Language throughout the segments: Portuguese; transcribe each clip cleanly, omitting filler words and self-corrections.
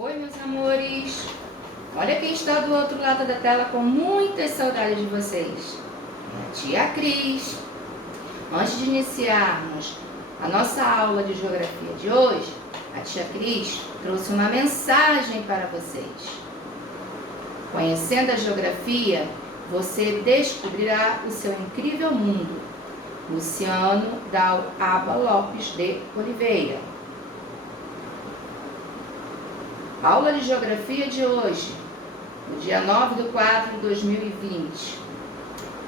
Oi, meus amores! Olha quem está do outro lado da tela com muitas saudades de vocês. É a tia Cris. Antes de iniciarmos a nossa aula de geografia de hoje, a tia Cris trouxe uma mensagem para vocês. Conhecendo a geografia, você descobrirá o seu incrível mundo. Luciano Dalaba Lopes de Oliveira. Aula de geografia de hoje, no dia 9/4/2020.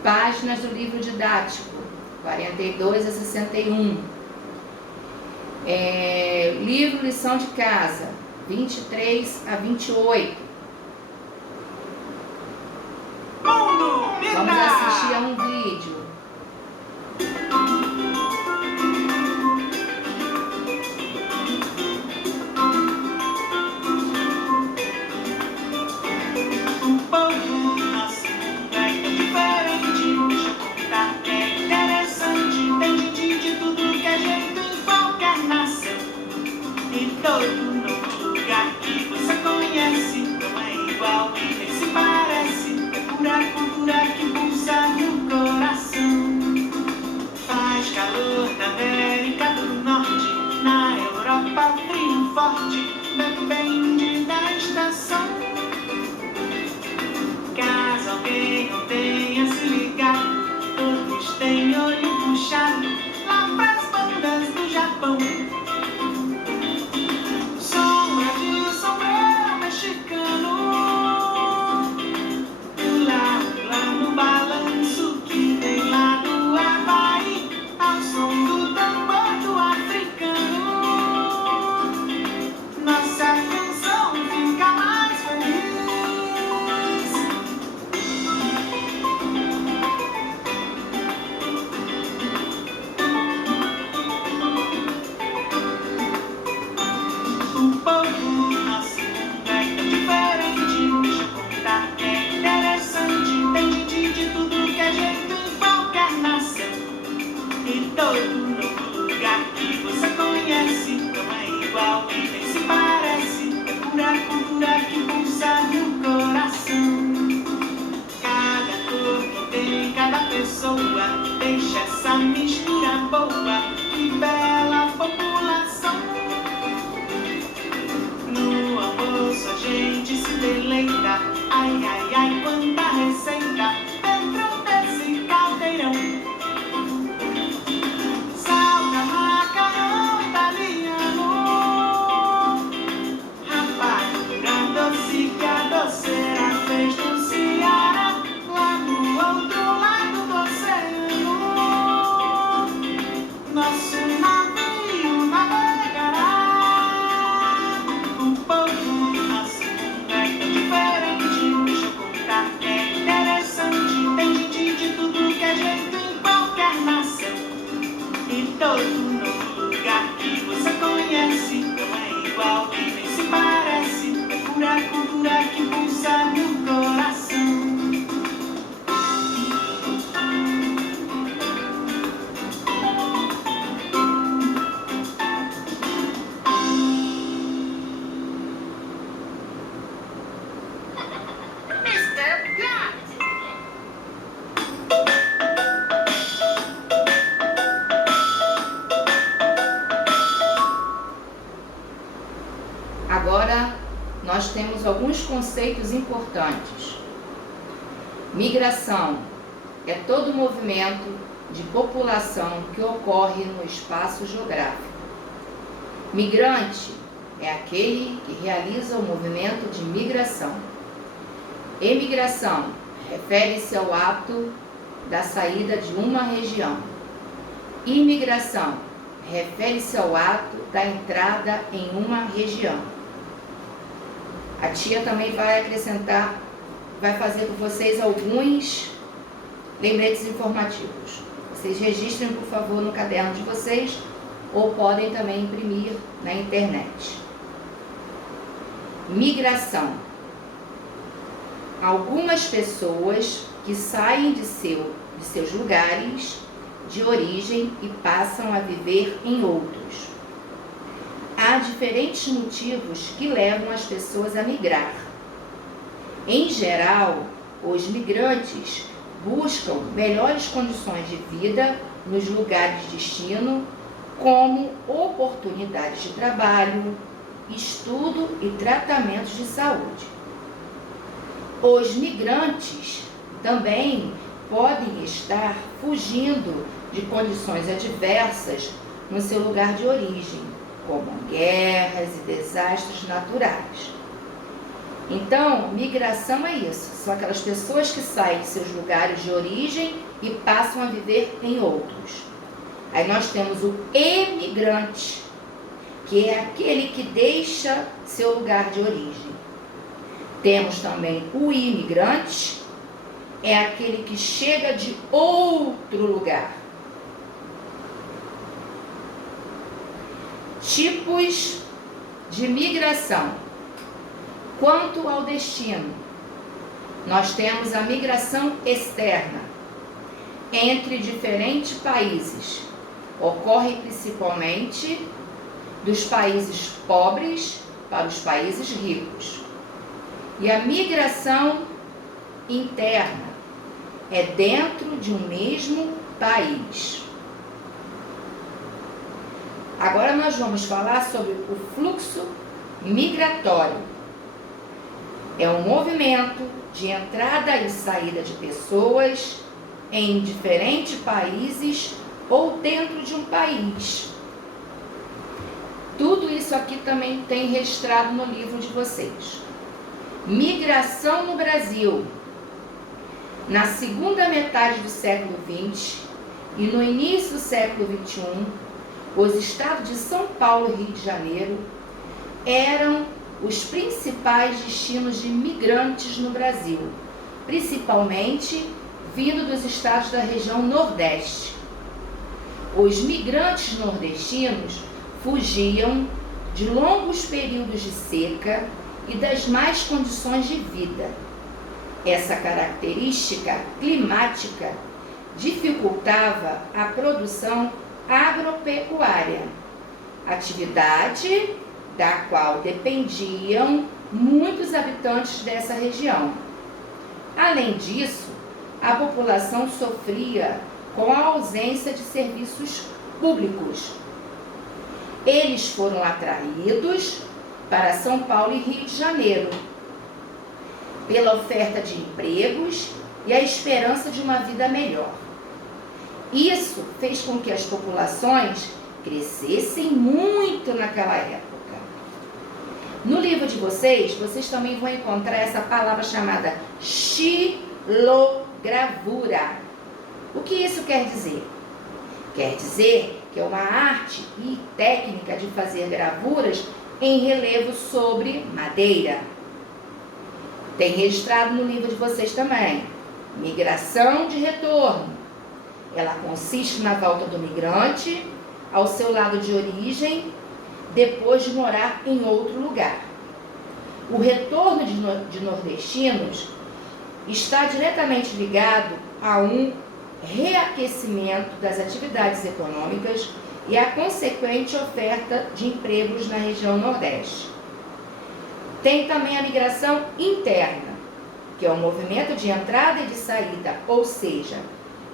Páginas do livro didático, 42 a 61. Livro lição de casa, 23 a 28. Vamos assistir a um vídeo. Depende da estação. Caso alguém não tenha se ligado, todos têm olho puxado lá pras bandas do Japão. Sombra de sombreiro mexicano, pula no balanço que vem lá do Havaí, ao som do tambor do africano. Nossa canção fica mais feliz. O povo nosso mundo é tão diferente. Deixa eu contar que é interessante. Tem gente de tudo que é jeito em qualquer nação. E todo novo lugar que você conhece não é igual e nem se parece. É pura cultura que pulsa no coração. Cada cor que tem cada pessoa deixa essa mistura boa e bela população. No almoço a gente se deleita. Ai, ai, ai, quanta receita dentro desse caldeirão. Salta macarrão italiano, rapadura doce que a doceira fez no Ceará, lá no outro lado do oceano. Nosso navio navegará. O povo nosso mundo é tão diferente. Deixa eu contar que é interessante. Tem gente de tudo que é jeito em qualquer nação. E todo novo lugar que você conhece não é igual e nem se parece. É pura cultura que pulsa no coração. Mr. Plot! Agora, nós temos alguns conceitos importantes. Migração é todo movimento de população que ocorre no espaço geográfico. Migrante é aquele que realiza o movimento de migração. Emigração refere-se ao ato da saída de uma região. Imigração refere-se ao ato da entrada em uma região. A tia também vai acrescentar, vai fazer com vocês alguns lembretes informativos. Vocês registrem, por favor, no caderno de vocês ou podem também imprimir na internet. Migração. Algumas pessoas que saem de seus lugares de origem e passam a viver em outros. A diferentes motivos que levam as pessoas a migrar. Em geral, os migrantes buscam melhores condições de vida nos lugares de destino, como oportunidades de trabalho, estudo e tratamentos de saúde. Os migrantes também podem estar fugindo de condições adversas no seu lugar de origem, como guerras e desastres naturais. Então, migração é isso, são aquelas pessoas que saem de seus lugares de origem e passam a viver em outros. Aí nós temos o emigrante, que é aquele que deixa seu lugar de origem. Temos também o imigrante, é aquele que chega de outro lugar. Tipos de migração. Quanto ao destino, nós temos a migração externa entre diferentes países. Ocorre principalmente dos países pobres para os países ricos. E a migração interna é dentro de um mesmo país. Agora nós vamos falar sobre o fluxo migratório. É um movimento de entrada e saída de pessoas em diferentes países ou dentro de um país. Tudo isso aqui também tem registrado no livro de vocês. Migração no Brasil. Na segunda metade do século XX e no início do século XXI, os estados de São Paulo e Rio de Janeiro eram os principais destinos de migrantes no Brasil, principalmente vindo dos estados da região Nordeste. Os migrantes nordestinos fugiam de longos períodos de seca e das más condições de vida. Essa característica climática dificultava a produção agropecuária, atividade da qual dependiam muitos habitantes dessa região. Além disso, a população sofria com a ausência de serviços públicos. Eles foram atraídos para São Paulo e Rio de Janeiro pela oferta de empregos e a esperança de uma vida melhor. Isso fez com que as populações crescessem muito naquela época. No livro de vocês também vão encontrar essa palavra chamada xilogravura. O que isso quer dizer? Quer dizer que é uma arte e técnica de fazer gravuras em relevo sobre madeira. Tem registrado no livro de vocês também. Migração de retorno. Ela consiste na volta do migrante ao seu lado de origem, depois de morar em outro lugar. O retorno de nordestinos está diretamente ligado a um reaquecimento das atividades econômicas e a consequente oferta de empregos na região Nordeste. Tem também a migração interna, que é um movimento de entrada e de saída, ou seja,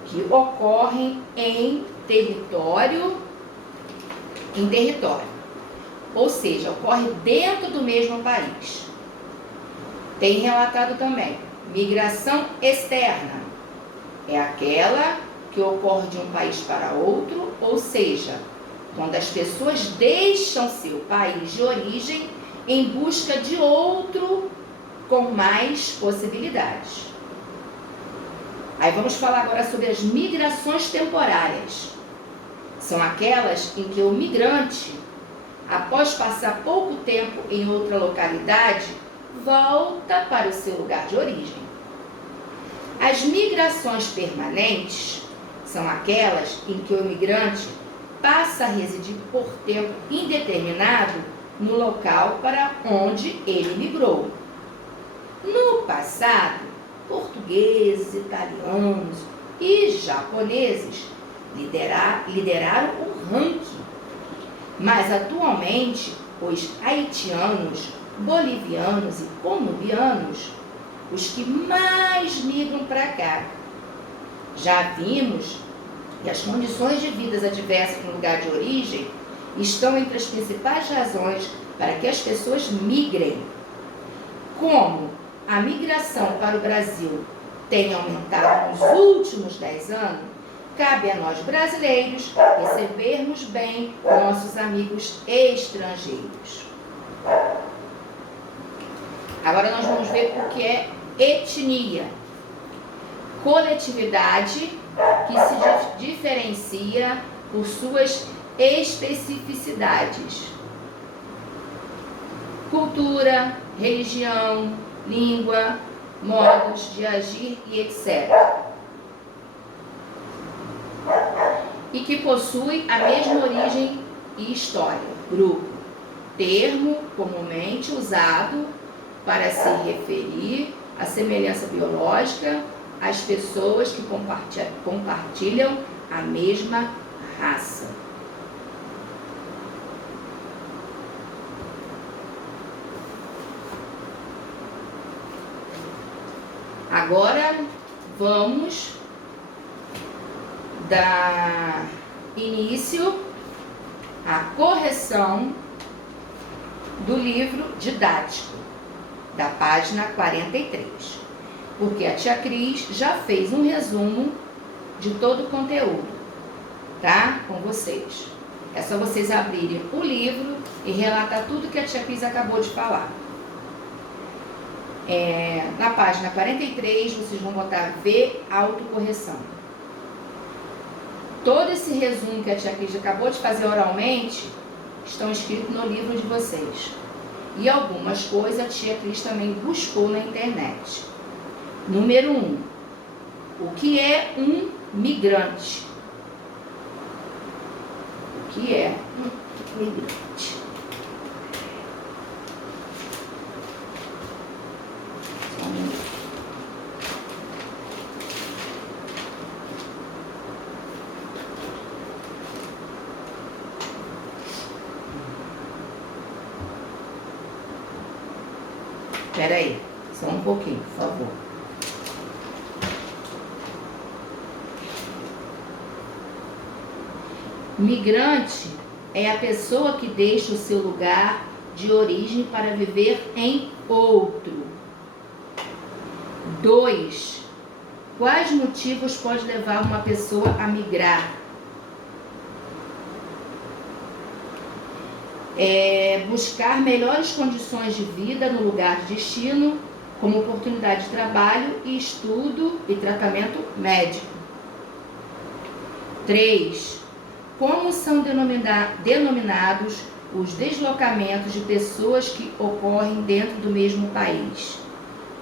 que ocorrem em território, ou seja, ocorre dentro do mesmo país. Tem relatado também migração externa, é aquela que ocorre de um país para outro, ou seja, quando as pessoas deixam seu país de origem em busca de outro com mais possibilidades. Aí vamos falar agora sobre as migrações temporárias. São aquelas em que o migrante, após passar pouco tempo em outra localidade, volta para o seu lugar de origem. As migrações permanentes são aquelas em que o imigrante passa a residir por tempo indeterminado no local para onde ele migrou. No passado, portugueses, italianos e japoneses lideraram o ranking, mas atualmente os haitianos, bolivianos e colombianos os que mais migram para cá. Já vimos que as condições de vida adversas no lugar de origem estão entre as principais razões para que as pessoas migrem. Como a migração para o Brasil tem aumentado nos últimos 10 anos, cabe a nós brasileiros recebermos bem nossos amigos estrangeiros. Agora nós vamos ver o que é etnia. Coletividade que se diferencia por suas especificidades. Cultura, religião, língua, modos de agir e etc. E que possui a mesma origem e história. Grupo, termo comumente usado para se referir à semelhança biológica às pessoas que compartilham a mesma raça. Agora vamos dar início à correção do livro didático, da página 43, porque a tia Cris já fez um resumo de todo o conteúdo, tá? Com vocês. É só vocês abrirem o livro e relatar tudo que a tia Cris acabou de falar. Na página 43, vocês vão botar V autocorreção. Todo esse resumo que a tia Cris acabou de fazer oralmente estão escritos no livro de vocês. E algumas coisas a tia Cris também buscou na internet. Número 1. O que é um migrante? O que é um migrante? Só um minuto. Espera aí, só um pouquinho, por favor. Migrante é a pessoa que deixa o seu lugar de origem para viver em outro. 2. Quais motivos pode levar uma pessoa a migrar? Buscar melhores condições de vida no lugar de destino, como oportunidade de trabalho e estudo e tratamento médico. 3. Como são denominados os deslocamentos de pessoas que ocorrem dentro do mesmo país?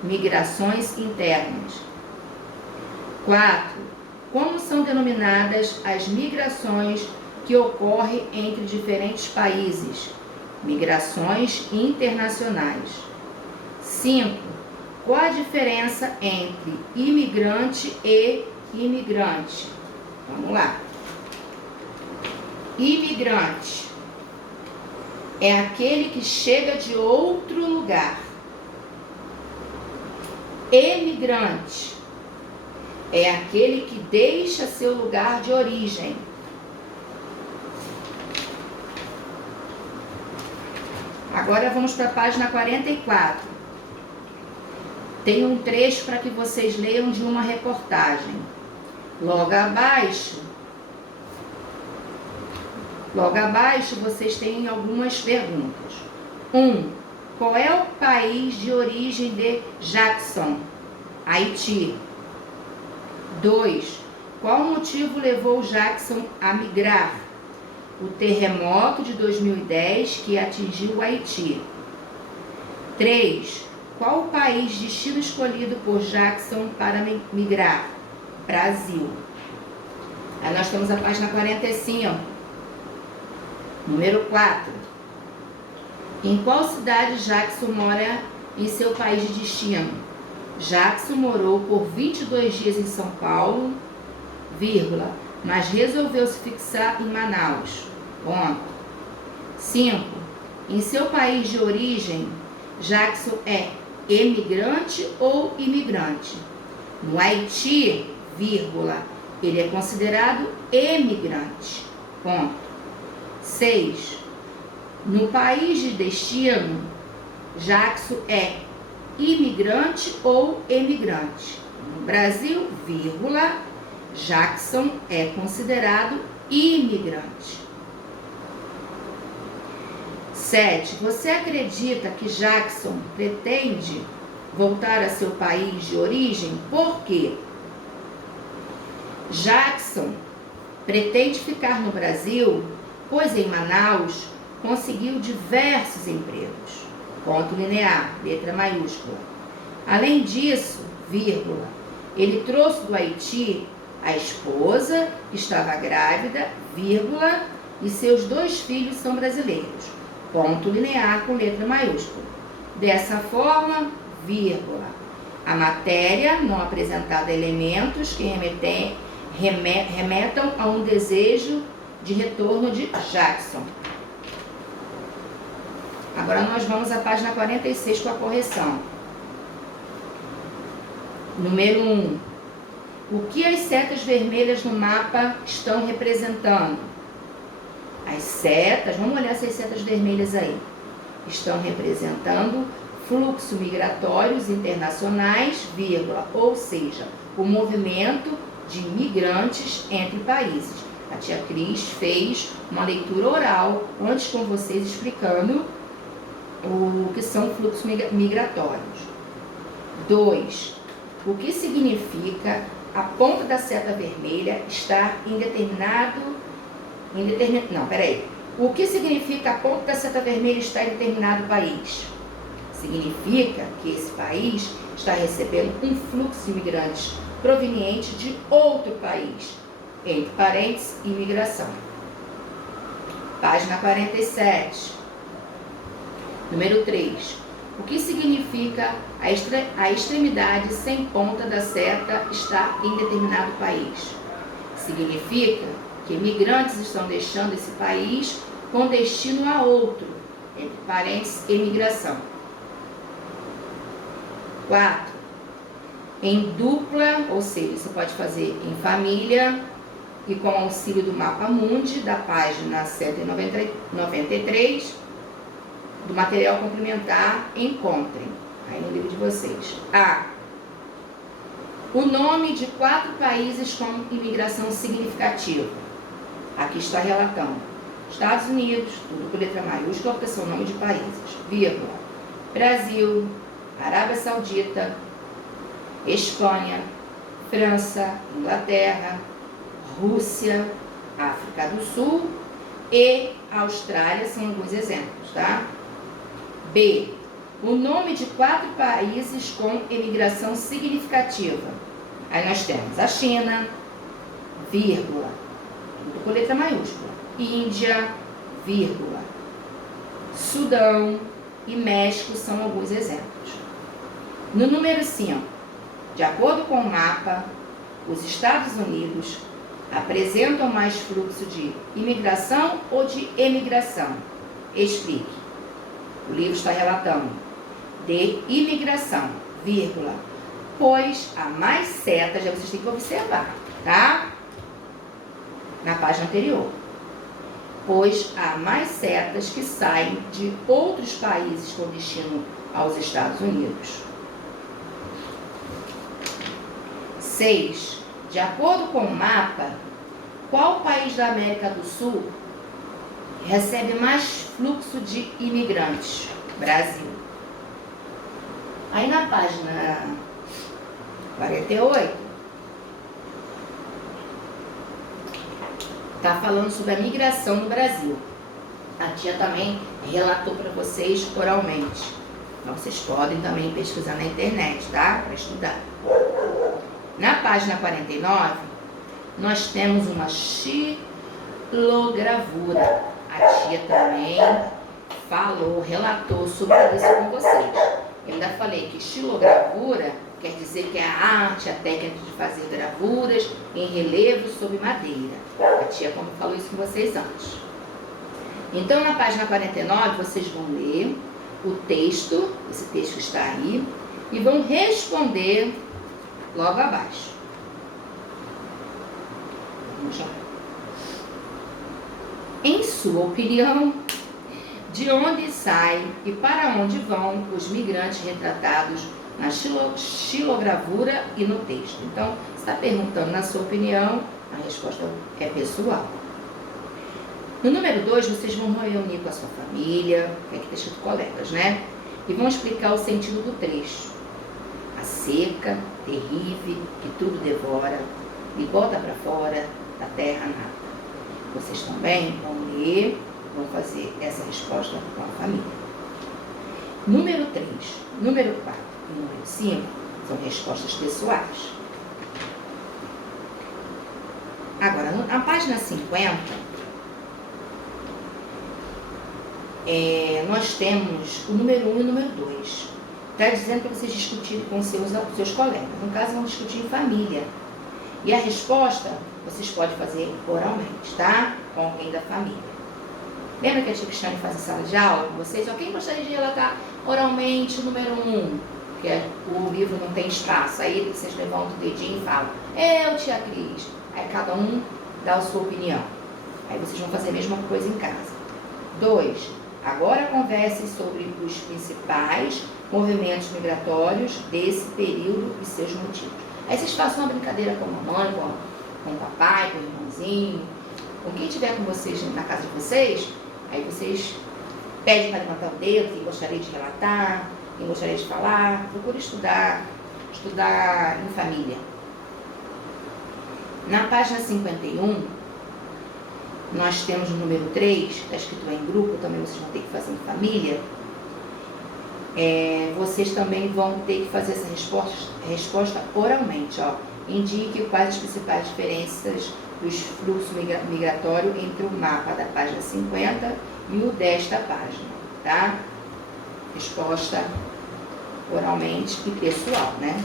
Migrações internas. 4. Como são denominadas as migrações que ocorrem entre diferentes países? Migrações internacionais. 5. Qual a diferença entre imigrante e imigrante? Vamos lá. Imigrante é aquele que chega de outro lugar. Emigrante é aquele que deixa seu lugar de origem. Agora vamos para a página 44. Tem um trecho para que vocês leiam de uma reportagem. Logo abaixo vocês têm algumas perguntas. 1. Qual é o país de origem de Jackson? Haiti. 2. Qual motivo levou Jackson a migrar? O terremoto de 2010 que atingiu o Haiti. 3. Qual o país destino escolhido por Jackson para migrar? Brasil. Aí nós temos a página 45. Número 4. Em qual cidade Jackson mora em seu país de destino? Jackson morou por 22 dias em São Paulo, mas resolveu se fixar em Manaus. Ponto. 5. Em seu país de origem, Jackson é emigrante ou imigrante? No Haiti, vírgula, ele é considerado emigrante. Ponto. 6. No país de destino, Jackson é imigrante ou emigrante? No Brasil, vírgula, Jackson é considerado imigrante. 7. Você acredita que Jackson pretende voltar a seu país de origem? Por quê? Jackson pretende ficar no Brasil, pois em Manaus conseguiu diversos empregos. Ponto linear, letra maiúscula. Além disso, vírgula, ele trouxe do Haiti a esposa, que estava grávida, vírgula, e seus 2 filhos são brasileiros. Ponto linear com letra maiúscula. Dessa forma, vírgula, a matéria não apresentada elementos que remetam a um desejo de retorno de Jackson. Agora nós vamos à página 46 com a correção. Número 1. O que as setas vermelhas no mapa estão representando? As setas, vamos olhar essas setas vermelhas aí. Estão representando fluxos migratórios internacionais, vírgula, ou seja, o movimento de migrantes entre países. A tia Cris fez uma leitura oral antes com vocês explicando o que são fluxos migratórios. 2. O que significa a ponta da seta vermelha estar em determinado... O que significa a ponta da seta vermelha estar em determinado país? Significa que esse país está recebendo um fluxo de imigrantes proveniente de outro país, entre parênteses, imigração. Página 47. Número 3. O que significa a extremidade sem ponta da seta estar em determinado país? Significa que imigrantes estão deixando esse país com destino a outro, entre parênteses, imigração. 4. Em dupla, ou seja, você pode fazer em família e com auxílio do mapa mundi, da página 193, do material complementar, encontrem aí no livro de vocês. A. O nome de 4 países com imigração significativa. Aqui está relatando. Estados Unidos, tudo com letra maiúscula, porque são nome de países. Vírgula. Brasil, Arábia Saudita, Espanha, França, Inglaterra, Rússia, África do Sul e Austrália são alguns exemplos, tá? B. O nome de 4 países com imigração significativa. Aí nós temos a China, vírgula, tudo com letra maiúscula, Índia, vírgula, Sudão e México são alguns exemplos. No número 5, de acordo com o mapa, os Estados Unidos apresentam mais fluxo de imigração ou de emigração? Explique. O livro está relatando de imigração, vírgula, pois há mais setas, já vocês têm que observar, tá? Na página anterior. Pois há mais setas que saem de outros países com destino aos Estados Unidos. 6. De acordo com o mapa, qual país da América do Sul recebe mais fluxo de imigrantes? Brasil. Aí na página 48, está falando sobre a migração no Brasil. A tia também relatou para vocês oralmente. Então vocês podem também pesquisar na internet, tá? Para estudar. Na página 49, nós temos uma xilogravura. A tia também falou, relatou sobre isso com vocês. Eu ainda falei que xilogravura quer dizer que é a arte, a técnica de fazer gravuras em relevo sobre madeira. A tia como falou isso com vocês antes. Então, na página 49, vocês vão ler o texto, esse texto está aí, e vão responder logo abaixo. Vamos lá. Em sua opinião, de onde saem e para onde vão os migrantes retratados na xilogravura e no texto? Então, você está perguntando na sua opinião, a resposta é pessoal. No número 2, vocês vão reunir com a sua família, que aqui está escrito colegas, né? E vão explicar o sentido do trecho. A seca, terrível, que tudo devora, e bota para fora da terra nada. Vocês também vão ler, vão fazer essa resposta com a família. Número 3, número 4 e número 5 são respostas pessoais. Agora, na página 50, nós temos o número 1 e o número 2. Está dizendo para vocês discutirem com seus colegas. No caso, vão discutir em família. E a resposta, vocês podem fazer oralmente, tá? Com alguém da família. Lembra que a tia Cristiane faz em sala de aula com vocês? Quem gostaria de relatar oralmente o número 1? Porque o livro não tem espaço. Aí vocês levantam o dedinho e falam: eu, tia Cris. Aí cada um dá a sua opinião. Aí vocês vão fazer a mesma coisa em casa. 2. Agora conversem sobre os principais movimentos migratórios desse período e seus motivos. Aí vocês façam uma brincadeira com a mamãe, com o papai, com o irmãozinho, com quem estiver com vocês na casa de vocês. Aí vocês pedem para levantar o dedo, quem gostaria de relatar, quem gostaria de falar. Procure estudar em família. Na página 51, nós temos o número 3, que está escrito em grupo, também vocês vão ter que fazer em família. Vocês também vão ter que fazer essa resposta oralmente. Indique quais as principais diferenças dos fluxos migratórios entre o mapa da página 50 e o desta página, tá? Resposta oralmente e pessoal, né?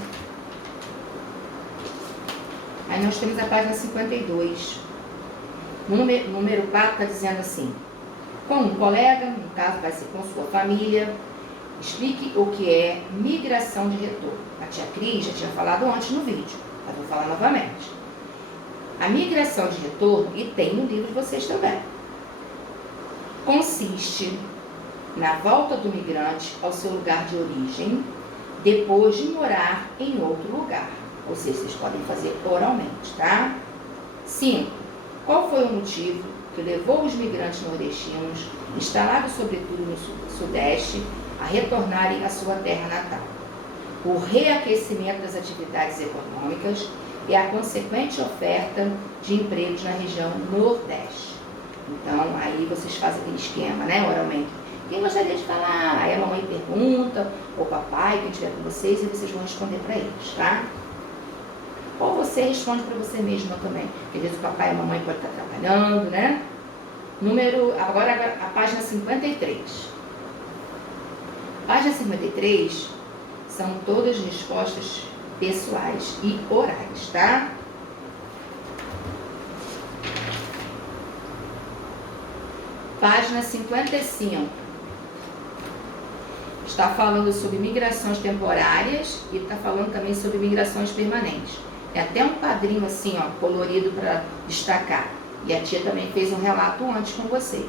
Aí nós temos a página 52. Número 4 está dizendo assim: com um colega, no caso vai ser com sua família, explique o que é migração de retorno. A tia Cris já tinha falado antes no vídeo, mas vou falar novamente. A migração de retorno, e tem no livro de vocês também, consiste na volta do migrante ao seu lugar de origem, depois de morar em outro lugar. Ou seja, vocês podem fazer oralmente, tá? 5. Qual foi o motivo que levou os migrantes nordestinos, instalados sobretudo no Sudeste, a retornarem à sua terra natal? O reaquecimento das atividades econômicas e a consequente oferta de empregos na região Nordeste. Então, aí vocês fazem aquele esquema, né, oralmente. Quem gostaria de falar? Aí a mamãe pergunta, ou o papai, quem estiver com vocês, e vocês vão responder para eles, tá? Ou você responde para você mesma também. Porque às vezes o papai e a mamãe podem estar trabalhando, né? Agora a página 53. Página 53 são todas respostas pessoais e orais, tá? Página 55. Está falando sobre migrações temporárias e está falando também sobre migrações permanentes. Tem até um quadrinho assim, colorido para destacar. E a tia também fez um relato antes com vocês.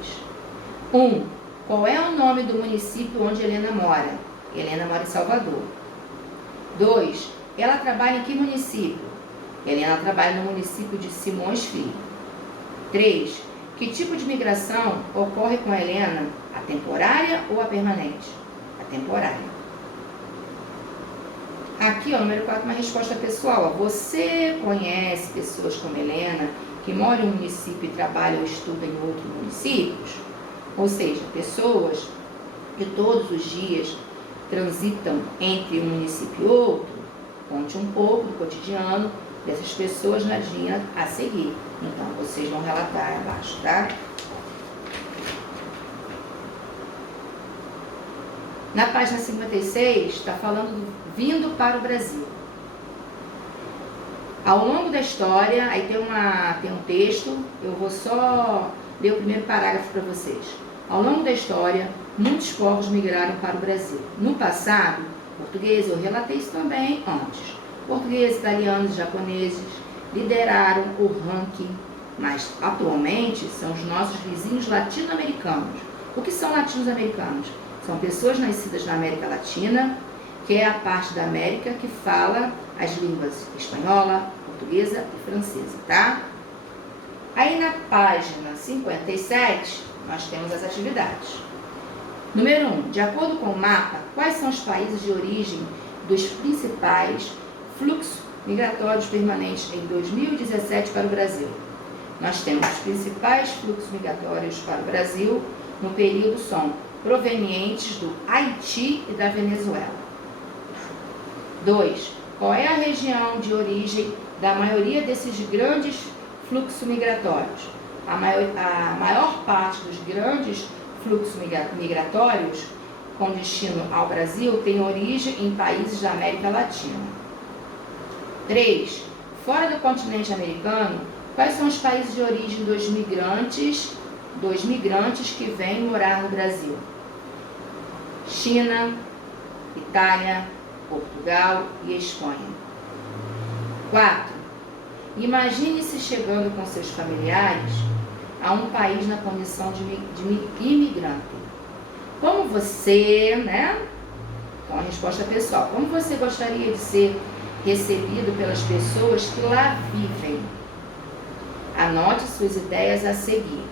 1. Qual é o nome do município onde Helena mora? Helena mora em Salvador. 2. Ela trabalha em que município? Helena trabalha no município de Simões Filho. 3. Que tipo de migração ocorre com a Helena? A temporária ou a permanente? A temporária. Aqui, número 4, uma resposta pessoal. Você conhece pessoas como Helena que moram em um município e trabalham ou estudam em outros municípios? Ou seja, pessoas que todos os dias transitam entre um município e outro. Conte um pouco do cotidiano dessas pessoas na linha a seguir. Então, vocês vão relatar abaixo, tá? Na página 56, está falando vindo para o Brasil. Ao longo da história, aí tem um texto, eu vou só ler o primeiro parágrafo para vocês. Ao longo da história, muitos povos migraram para o Brasil. No passado, portugueses, eu relatei isso também antes, portugueses, italianos e japoneses lideraram o ranking, mas atualmente são os nossos vizinhos latino-americanos. O que são latinos-americanos? São pessoas nascidas na América Latina, que é a parte da América que fala as línguas espanhola, portuguesa e francesa, tá? Aí na página 57, nós temos as atividades. Número 1. De acordo com o mapa, quais são os países de origem dos principais fluxos migratórios permanentes em 2017 para o Brasil? Nós temos os principais fluxos migratórios para o Brasil no período são provenientes do Haiti e da Venezuela. 2. Qual é a região de origem da maioria desses grandes fluxos migratórios? A maior parte dos grandes fluxos migratórios com destino ao Brasil tem origem em países da América Latina. 3. Fora do continente americano, quais são os países de origem dos migrantes que vêm morar no Brasil? China, Itália, Portugal e Espanha. 4. Imagine-se chegando com seus familiares a um país na condição de imigrante. Como você, Então a resposta pessoal. Como você gostaria de ser recebido pelas pessoas que lá vivem? Anote suas ideias a seguir.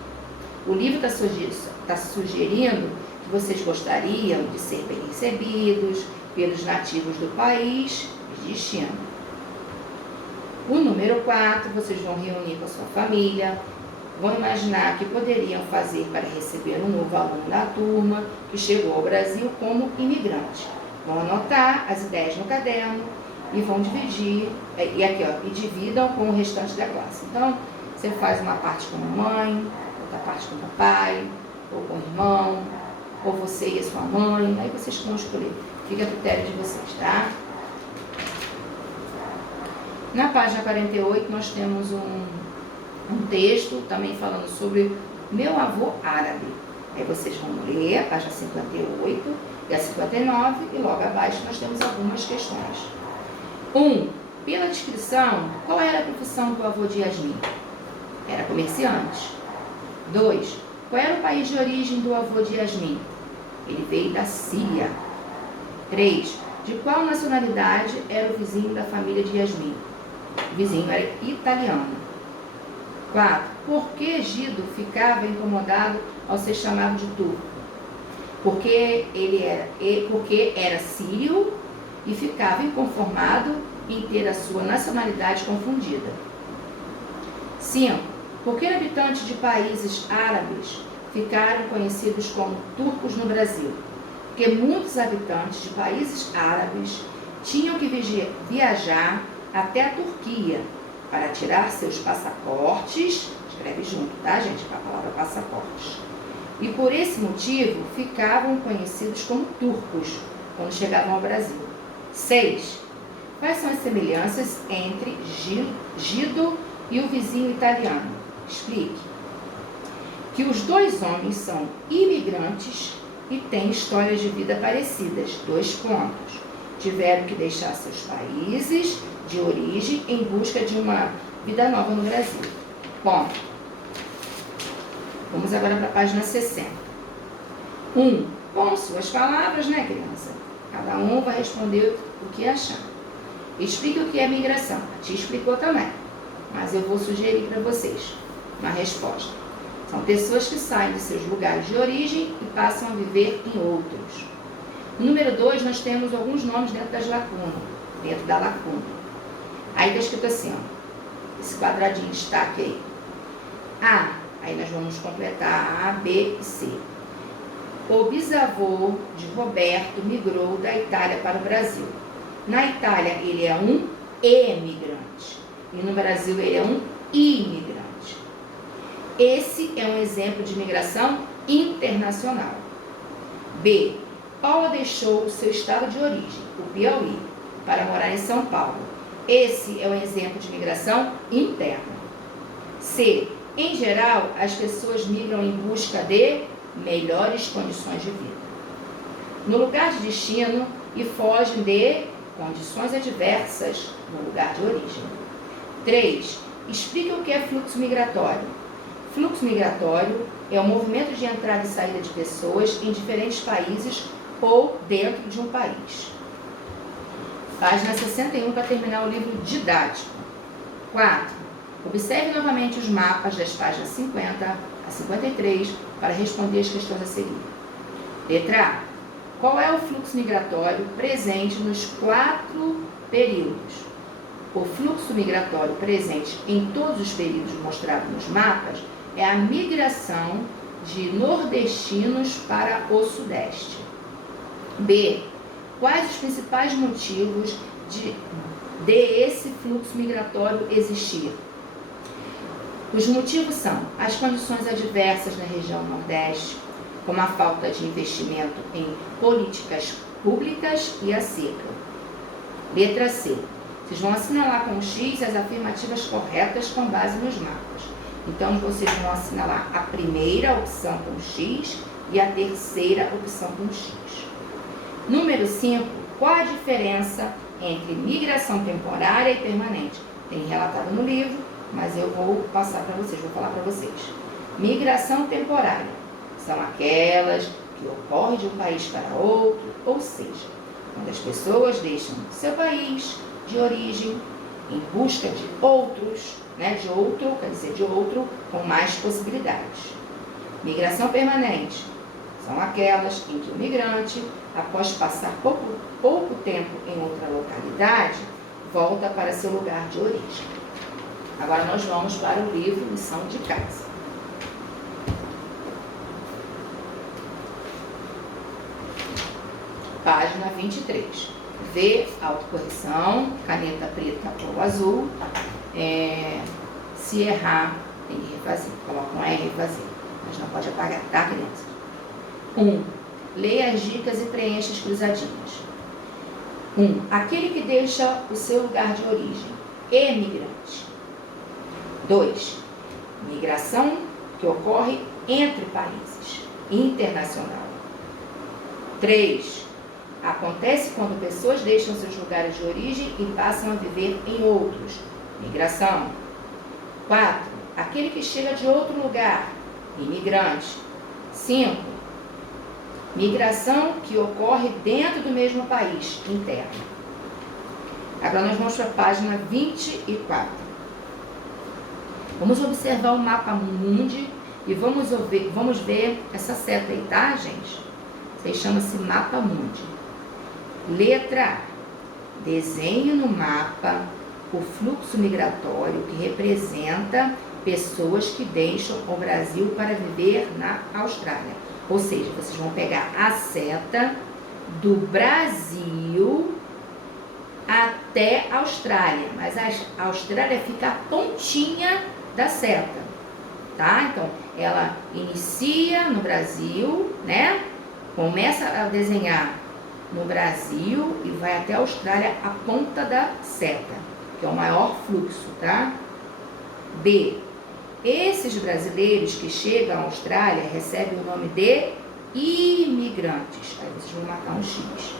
O livro está sugerindo que vocês gostariam de ser bem recebidos pelos nativos do país de destino. O número 4, vocês vão reunir com a sua família, vão imaginar o que poderiam fazer para receber um novo aluno da turma que chegou ao Brasil como imigrante. Vão anotar as ideias no caderno e vão dividir, e dividam com o restante da classe. Então, você faz uma parte com a mãe, outra parte com o papai, ou com o irmão, ou você e a sua mãe, aí vocês vão escolher. Fica a critério de vocês, tá? Na página 48, nós temos um texto também falando sobre meu avô árabe. Aí vocês vão ler a página 58 e a 59 e logo abaixo nós temos algumas questões. 1. Pela descrição, qual era a profissão do avô de Yasmin? Era comerciante. 2. Qual era o país de origem do avô de Yasmin? Ele veio da Síria. 3. De qual nacionalidade era o vizinho da família de Yasmin? O vizinho era italiano. 4. Por que Gido ficava incomodado ao ser chamado de turco? Porque era sírio e ficava inconformado em ter a sua nacionalidade confundida. 5. Por que habitantes de países árabes ficaram conhecidos como turcos no Brasil? Porque muitos habitantes de países árabes tinham que viajar até a Turquia para tirar seus passaportes, escreve junto, tá, gente, com a palavra passaportes. E por esse motivo ficavam conhecidos como turcos quando chegavam ao Brasil. 6. Quais são as semelhanças entre Gido e o vizinho italiano? Explique. Que os dois homens são imigrantes e têm histórias de vida parecidas. 2 pontos. Tiveram que deixar seus países de origem em busca de uma vida nova no Brasil. Ponto. Vamos agora para a página 60. 1. Com suas palavras, criança? Cada um vai responder o que achar. Explique o que é migração. A tia explicou também, mas eu vou sugerir para vocês uma resposta. São pessoas que saem de seus lugares de origem e passam a viver em outros. No número 2, nós temos alguns nomes dentro da lacuna. Aí está escrito assim, esse quadradinho, destaque aí. A, aí nós vamos completar A, B e C. O bisavô de Roberto migrou da Itália para o Brasil. Na Itália, ele é um emigrante. E no Brasil, ele é um imigrante. Esse é um exemplo de migração internacional. B. Paula deixou o seu estado de origem, o Piauí, para morar em São Paulo. Esse é um exemplo de migração interna. C. Em geral, as pessoas migram em busca de melhores condições de vida no lugar de destino e fogem de condições adversas no lugar de origem. 3. Explica o que é fluxo migratório. Fluxo migratório é o movimento de entrada e saída de pessoas em diferentes países ou dentro de um país. Página 61 para terminar o livro didático. 4. Observe novamente os mapas das páginas 50 a 53 para responder as questões a seguir. Letra A. Qual é o fluxo migratório presente nos 4 períodos? O fluxo migratório presente em todos os períodos mostrados nos mapas é a migração de nordestinos para o sudeste. B. Quais os principais motivos de esse fluxo migratório existir? Os motivos são as condições adversas na região Nordeste, como a falta de investimento em políticas públicas e a seca. Letra C. Vocês vão assinalar com X as afirmativas corretas com base nos mapas. Então, vocês vão assinalar a primeira opção com X e a terceira opção com X. Número 5. Qual a diferença entre migração temporária e permanente? Tem relatado no livro, mas eu vou passar para vocês, vou falar para vocês. Migração temporária são aquelas que ocorrem de um país para outro, ou seja, quando as pessoas deixam seu país de origem em busca de outros, de outro com mais possibilidades. Migração permanente são aquelas em que o migrante, após passar pouco tempo em outra localidade, volta para seu lugar de origem. Agora nós vamos para o livro Lição de Casa. Página 23. V, autocorreção, caneta preta ou azul. Se errar, tem que refazer. Coloca um R e refazer. Mas não pode apagar, tá, criança? 1. Leia as dicas e preencha as cruzadinhas. 1. Aquele que deixa o seu lugar de origem. Emigrante. 2. Migração que ocorre entre países. Internacional. 3. Acontece quando pessoas deixam seus lugares de origem e passam a viver em outros. Migração. 4. Aquele que chega de outro lugar. Imigrante. 5. Migração que ocorre dentro do mesmo país, interno. Agora nós vamos para a página 24. Vamos observar o mapa mundi e vamos ver essa seta aí, tá, gente? Isso aí chama-se mapa mundi. Letra A. Desenhe no mapa o fluxo migratório que representa pessoas que deixam o Brasil para viver na Austrália. Ou seja, vocês vão pegar a seta do Brasil até a Austrália, mas a Austrália fica a pontinha da seta, tá? Então, ela inicia no Brasil, né? Começa a desenhar no Brasil e vai até a Austrália a ponta da seta, que é o maior fluxo, tá? B. Esses brasileiros que chegam à Austrália recebem o nome de imigrantes. Aí vocês vão marcar um X.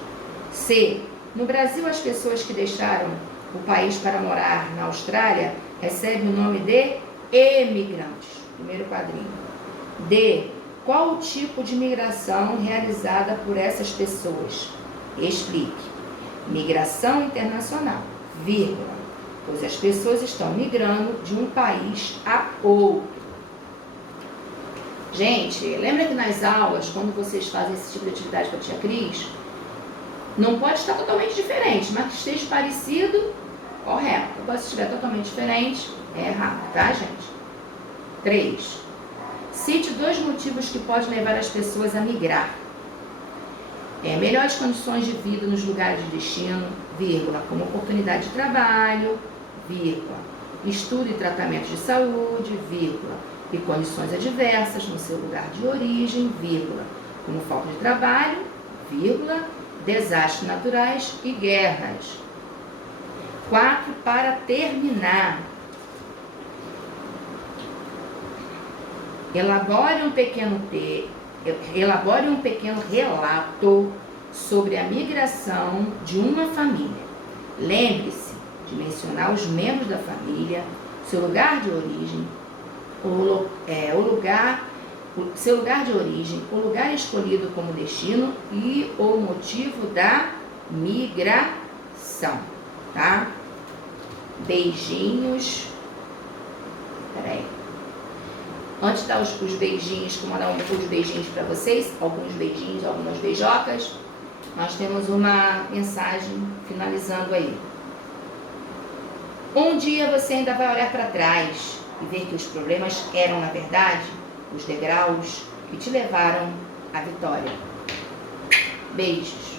C. No Brasil, as pessoas que deixaram o país para morar na Austrália recebem o nome de emigrantes. Primeiro quadrinho. D. Qual o tipo de migração realizada por essas pessoas? Explique. Migração internacional, vírgula, pois as pessoas estão migrando de um país a outro. Gente, lembra que nas aulas, quando vocês fazem esse tipo de atividade com a tia Cris, não pode estar totalmente diferente, mas que esteja parecido, correto. Agora, se estiver totalmente diferente, é errado, tá, gente? 3. Cite 2 motivos que podem levar as pessoas a migrar. Melhores condições de vida nos lugares de destino, vírgula, como oportunidade de trabalho, vírgula, estudo e tratamento de saúde, vírgula, e condições adversas no seu lugar de origem, vírgula, como falta de trabalho, vírgula, desastres naturais e guerras. 4. Para terminar, elabore um pequeno elabore um pequeno relato sobre a migração de uma família. Lembre-se de mencionar os membros da família, seu lugar de origem, seu lugar de origem, o lugar escolhido como destino e o motivo da migração, tá? Beijinhos. Peraí. Antes de dar os beijinhos, vou mandar os beijinhos para vocês, alguns beijinhos, algumas beijocas. Nós temos uma mensagem finalizando aí. Um dia você ainda vai olhar para trás e ver que os problemas eram, na verdade, os degraus que te levaram à vitória. Beijos.